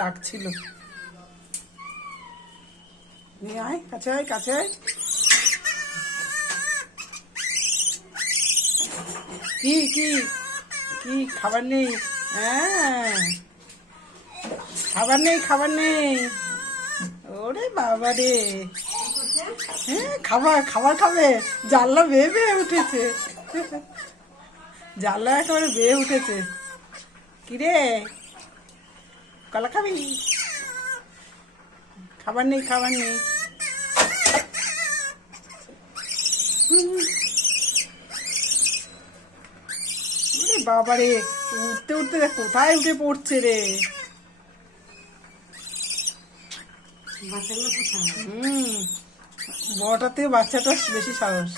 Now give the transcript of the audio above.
ডাকছিল। নিয়ে আয়, কাছে আয়, কাছে আয়। কি কি কি খাবার নেই? হ্যাঁ, খাবার নেই, খাবার নেই। ওরে বাবা রে, হ্যাঁ খাবার খাবার খাবে। জানলা বেয়ে বেয়ে উঠেছে, জানলা একেবারে বেয়ে উঠেছে। কিরে, কলা খাবি? খাবার নেই, খাবার নেই। বাবা রে, উঠতে উঠতে কোথায় উঠে পড়ছে রে। বড়টার থেকে বাচ্চাটা বেশি সাহস।